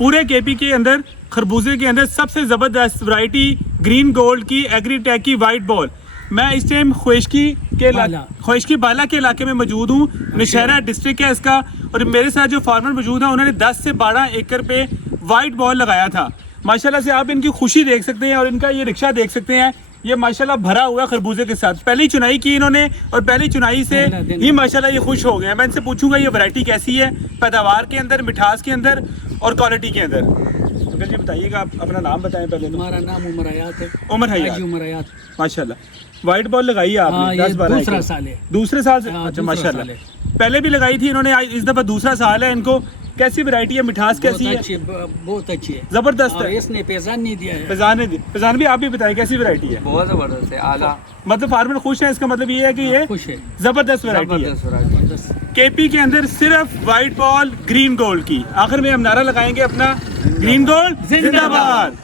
पूरे केपी के अंदर खरबूजे के अंदर सबसे ज़बरदस्त वैरायटी ग्रीन गोल्ड की एग्रीटेक की वाइट बॉल। मैं इस टाइम ख्वेश्की बाला के इलाके में मौजूद हूँ। नौशहरा डिस्ट्रिक्ट है इसका। और मेरे साथ जो फार्मर मौजूद हैं उन्होंने 10 से 12 एकड़ पे वाइट बॉल लगाया था। माशाल्लाह से आप इनकी खुशी देख सकते हैं और इनका ये रिक्शा देख सकते हैं। ये माशाल्लाह भरा हुआ खरबूजे के साथ पहली चुनाई की इन्होंने और पहली चुनाई से ही माशाल्लाह ये खुश हो गए। मैं इनसे पूछूंगा ये वैरायटी कैसी है, पैदावार के अंदर, मिठास के अंदर और क्वालिटी के अंदर। अंकल जी बताइएगा, आप अपना नाम बताएं पहले। हमारा नाम उमर हयात है। उमर हयात माशाल्लाह। वाइट बॉल लगाई है आपने 10-12 दूसरा साल है। दूसरे साल से? अच्छा माशाल्लाह। पहले भी लगाई थी इन्होंने, इस दफा दूसरा साल है इनको। कैसी वैरायटी है, मिठास कैसी है? बहुत अच्छी है, जबरदस्त है। इसने पैजान नहीं दिया है। पैजान भी आप भी बताएं कैसी वैरायटी है? बहुत जबरदस्त है, आला। मतलब फार्मर खुश है, इसका मतलब ये है कि ये खुश है, जबरदस्त वैरायटी है। केपी के अंदर सिर्फ वाइट बॉल ग्रीन गोल्ड की। आखिर में हम नारा लगाएंगे अपना, ग्रीन गोल्ड जिंदाबाद।